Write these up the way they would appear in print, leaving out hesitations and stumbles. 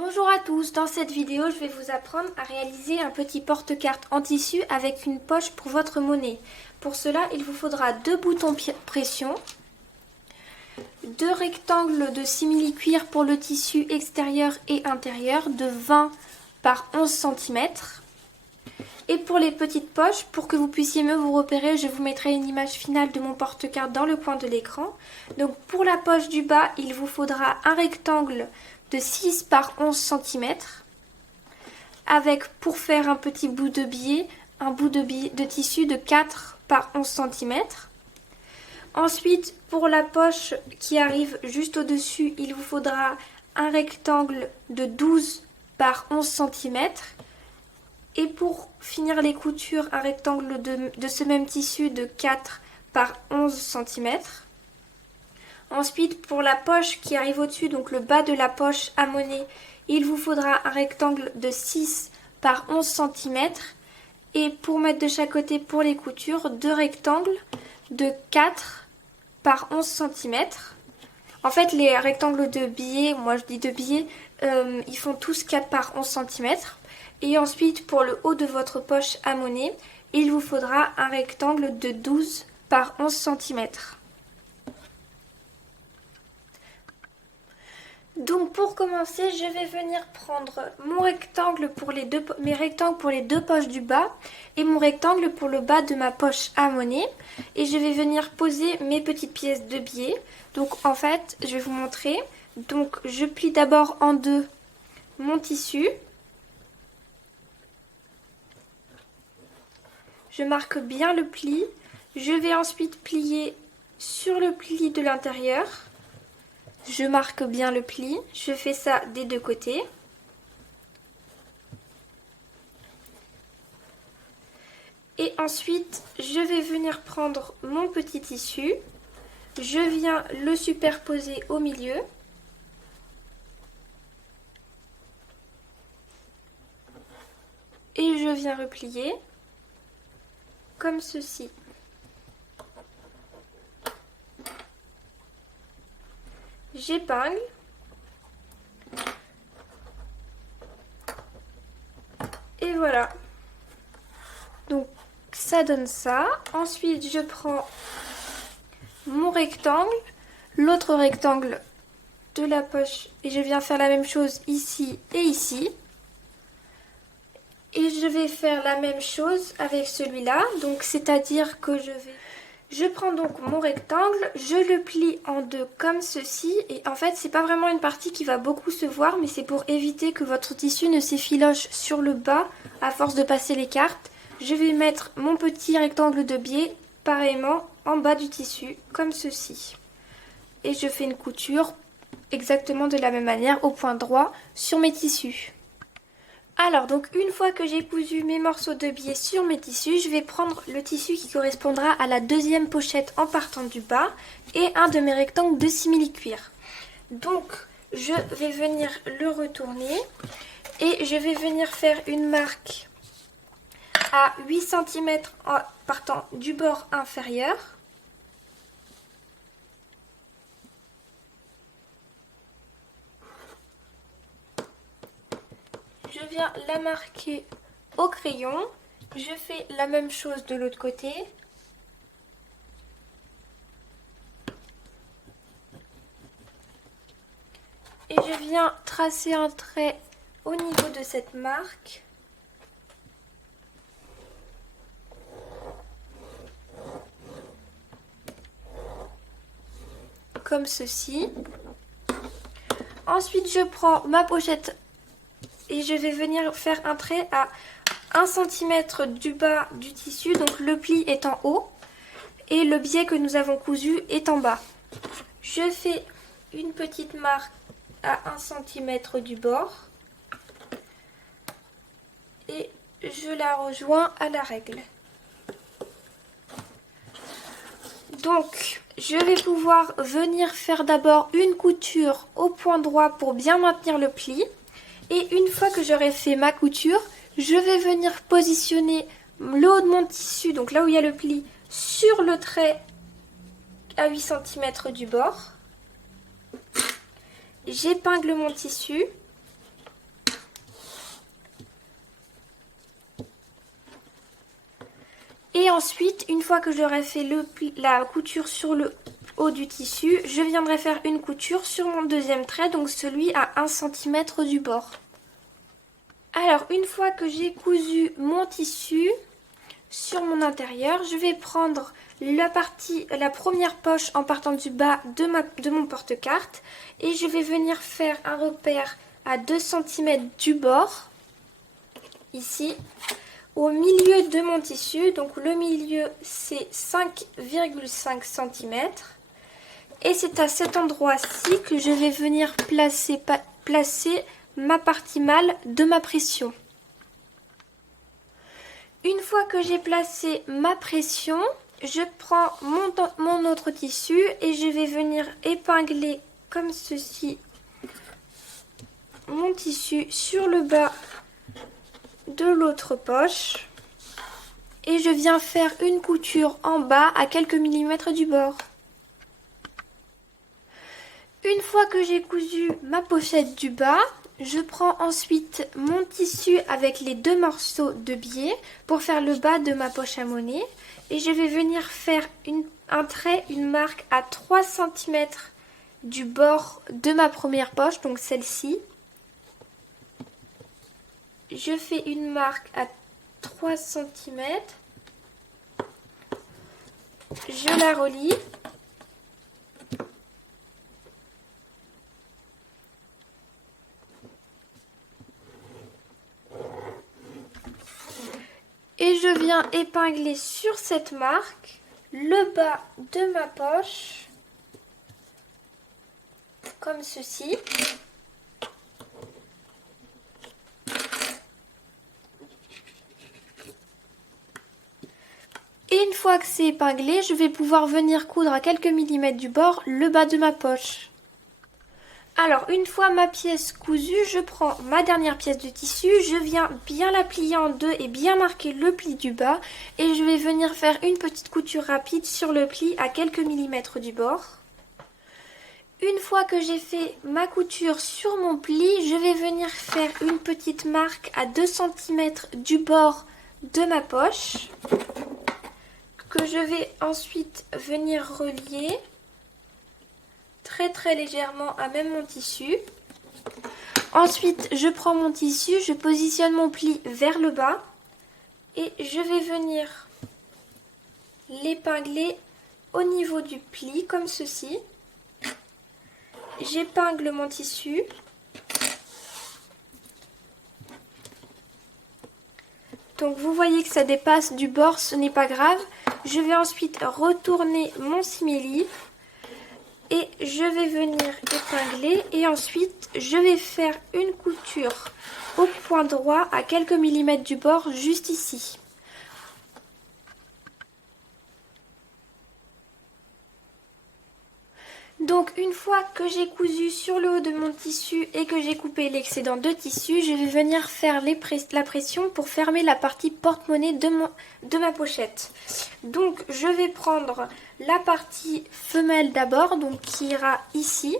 Bonjour à tous, dans cette vidéo je vais vous apprendre à réaliser un petit porte-carte en tissu avec une poche pour votre monnaie. Pour cela il vous faudra deux boutons pression, deux rectangles de simili-cuir pour le tissu extérieur et intérieur de 20 par 11 cm. Et pour les petites poches, pour que vous puissiez mieux vous repérer, je vous mettrai une image finale de mon porte-carte dans le coin de l'écran. Donc pour la poche du bas, il vous faudra un rectangle de 6 par 11 cm avec, pour faire un petit bout de biais, un bout de tissu de 4 par 11 cm. Ensuite, pour la poche qui arrive juste au-dessus, il vous faudra un rectangle de 12 par 11 cm. Et pour finir les coutures, un rectangle de ce même tissu de 4 par 11 cm. Ensuite, pour la poche qui arrive au-dessus, donc le bas de la poche à monnaie, il vous faudra un rectangle de 6 par 11 cm. Et pour mettre de chaque côté pour les coutures, deux rectangles de 4 par 11 cm. En fait, les rectangles de billets, moi je dis de billets, ils font tous 4 par 11 cm. Et ensuite, pour le haut de votre poche à monnaie, il vous faudra un rectangle de 12 par 11 cm. Donc pour commencer, je vais venir prendre mon rectangle pour mes rectangles pour les deux poches du bas et mon rectangle pour le bas de ma poche à monnaie. Et je vais venir poser mes petites pièces de biais. Donc en fait, je vais vous montrer. Donc je plie d'abord en deux mon tissu. Je marque bien le pli. Je vais ensuite plier sur le pli de l'intérieur. Je marque bien le pli. Je fais ça des deux côtés. Et ensuite, je vais venir prendre mon petit tissu. Je viens le superposer au milieu. Et je viens replier. Comme ceci. J'épingle. Et voilà. Donc ça donne ça. Ensuite je prends mon rectangle, l'autre rectangle de la poche et je viens faire la même chose ici et ici. Et je vais faire la même chose avec celui-là, donc c'est-à-dire que je prends donc mon rectangle, je le plie en deux comme ceci, et en fait c'est pas vraiment une partie qui va beaucoup se voir, mais c'est pour éviter que votre tissu ne s'effiloche sur le bas à force de passer les cartes. Je vais mettre mon petit rectangle de biais pareillement en bas du tissu, comme ceci. Et je fais une couture exactement de la même manière au point droit sur mes tissus. Alors donc une fois que j'ai cousu mes morceaux de biais sur mes tissus, je vais prendre le tissu qui correspondra à la deuxième pochette en partant du bas et un de mes rectangles de simili-cuir. Donc je vais venir le retourner et je vais venir faire une marque à 8 cm en partant du bord inférieur. Je viens la marquer au crayon. Je fais la même chose de l'autre côté. Et je viens tracer un trait au niveau de cette marque. Comme ceci. Ensuite, je prends ma pochette et je vais venir faire un trait à 1 cm du bas du tissu, donc le pli est en haut et le biais que nous avons cousu est en bas. Je fais une petite marque à 1 cm du bord et je la rejoins à la règle. Donc je vais pouvoir venir faire d'abord une couture au point droit pour bien maintenir le pli. Et une fois que j'aurai fait ma couture, je vais venir positionner le haut de mon tissu, donc là où il y a le pli, sur le trait à 8 cm du bord. J'épingle mon tissu Et ensuite, une fois que j'aurai fait la couture sur le haut du tissu, je viendrai faire une couture sur mon deuxième trait, donc celui à 1 cm du bord. Alors, une fois que j'ai cousu mon tissu sur mon intérieur, je vais prendre la première poche en partant du bas de mon porte-carte et je vais venir faire un repère à 2 cm du bord, ici, au milieu de mon tissu. Donc le milieu c'est 5,5 cm et c'est à cet endroit-ci que je vais venir placer ma partie mâle de ma pression. Une fois que j'ai placé ma pression, je prends mon autre tissu et je vais venir épingler comme ceci mon tissu sur le bas de l'autre poche et je viens faire une couture en bas à quelques millimètres du bord. Une fois que j'ai cousu ma pochette du bas, je prends ensuite mon tissu avec les 2 morceaux de biais pour faire le bas de ma poche à monnaie et je vais venir faire un trait, une marque à 3 cm du bord de ma première poche, donc celle-ci. Je fais une marque à 3 cm, je la relie. Et je viens épingler sur cette marque le bas de ma poche, comme ceci. Et une fois que c'est épinglé, je vais pouvoir venir coudre à quelques millimètres du bord le bas de ma poche. Alors, une fois ma pièce cousue, je prends ma dernière pièce de tissu, je viens bien la plier en deux et bien marquer le pli du bas. Et je vais venir faire une petite couture rapide sur le pli à quelques millimètres du bord. Une fois que j'ai fait ma couture sur mon pli, je vais venir faire une petite marque à 2 cm du bord de ma poche, que je vais ensuite venir relier très légèrement à même mon tissu. Ensuite, je prends mon tissu, je positionne mon pli vers le bas et je vais venir l'épingler au niveau du pli comme ceci. J'épingle mon tissu. Donc vous voyez que ça dépasse du bord, ce n'est pas grave. Je vais ensuite retourner mon simili et je vais venir épingler et ensuite je vais faire une couture au point droit à quelques millimètres du bord juste ici. Donc une fois que j'ai cousu sur le haut de mon tissu et que j'ai coupé l'excédent de tissu, je vais venir faire la pression pour fermer la partie porte-monnaie de ma pochette. Donc je vais prendre la partie femelle d'abord, donc qui ira ici.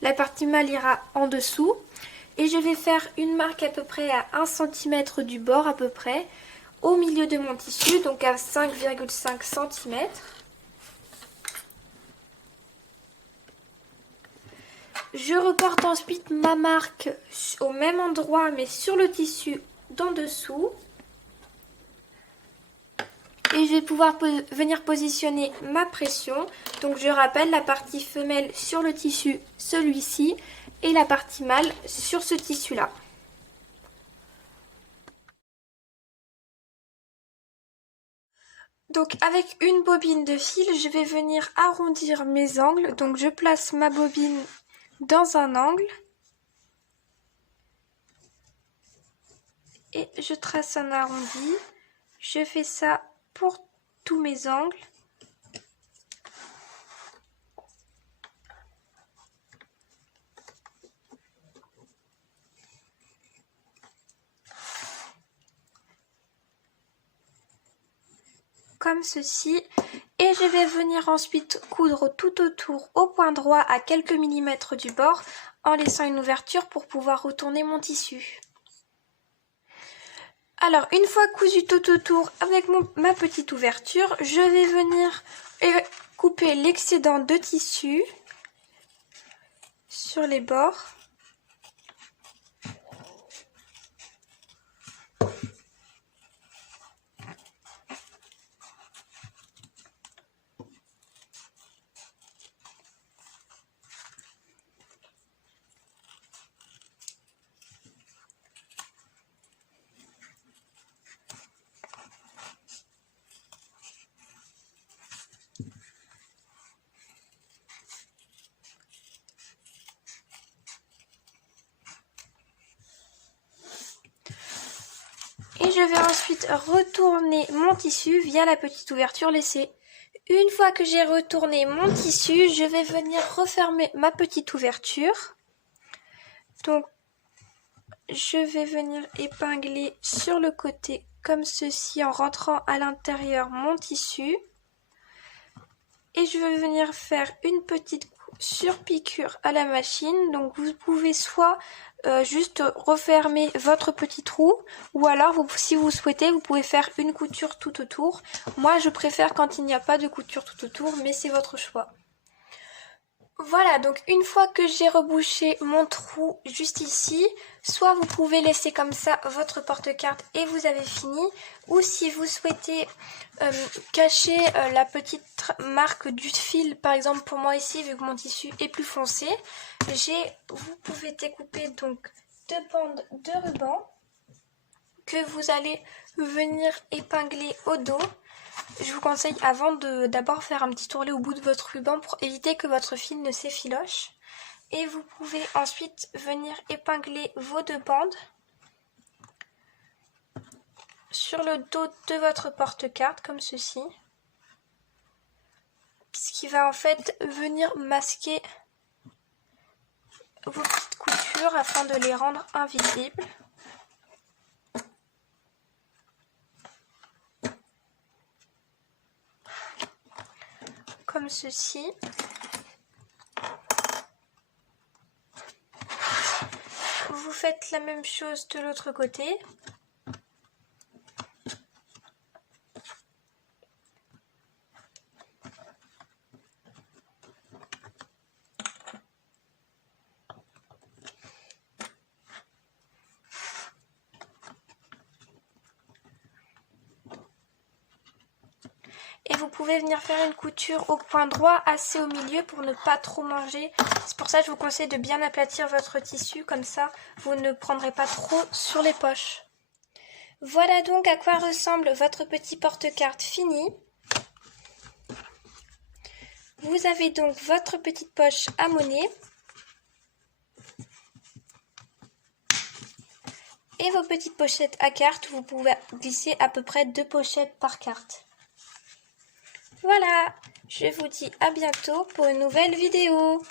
La partie mâle ira en dessous. Et je vais faire une marque à peu près à 1 cm du bord à peu près, au milieu de mon tissu, donc à 5,5 cm. Je reporte ensuite ma marque au même endroit mais sur le tissu d'en dessous. Et je vais pouvoir venir positionner ma pression. Donc je rappelle la partie femelle sur le tissu, celui-ci, et la partie mâle sur ce tissu-là. Donc avec une bobine de fil, je vais venir arrondir mes angles. Donc je place ma bobine dans un angle et je trace un arrondi. Je fais ça pour tous mes angles. Comme ceci. Et je vais venir ensuite coudre tout autour au point droit à quelques millimètres du bord en laissant une ouverture pour pouvoir retourner mon tissu. Alors, une fois cousu tout autour avec ma petite ouverture, je vais venir couper l'excédent de tissu sur les bords. Et je vais ensuite retourner mon tissu via la petite ouverture laissée. Une fois que j'ai retourné mon tissu, je vais venir refermer ma petite ouverture. Donc, je vais venir épingler sur le côté comme ceci en rentrant à l'intérieur mon tissu. Et je vais venir faire une petite surpiqûre à la machine. Donc vous pouvez soit juste refermer votre petit trou, ou alors si vous souhaitez, vous pouvez faire une couture tout autour. Moi je préfère quand il n'y a pas de couture tout autour, mais c'est votre choix. Voilà, donc une fois que j'ai rebouché mon trou juste ici, soit vous pouvez laisser comme ça votre porte-carte et vous avez fini, ou si vous souhaitez cacher la petite marque du fil, par exemple pour moi ici, vu que mon tissu est plus foncé, vous pouvez découper donc 2 bandes de ruban que vous allez venir épingler au dos. Je vous conseille avant d'abord faire un petit tourlet au bout de votre ruban pour éviter que votre fil ne s'effiloche. Et vous pouvez ensuite venir épingler vos 2 bandes sur le dos de votre porte-carte comme ceci. Ce qui va en fait venir masquer vos petites coutures afin de les rendre invisibles. Comme ceci. Vous faites la même chose de l'autre côté. Et vous pouvez venir faire une couture au point droit, assez au milieu pour ne pas trop manger. C'est pour ça que je vous conseille de bien aplatir votre tissu, comme ça vous ne prendrez pas trop sur les poches. Voilà donc à quoi ressemble votre petit porte-carte fini. Vous avez donc votre petite poche à monnaie. Et vos petites pochettes à carte, vous pouvez glisser à peu près 2 pochettes par carte. Voilà, je vous dis à bientôt pour une nouvelle vidéo.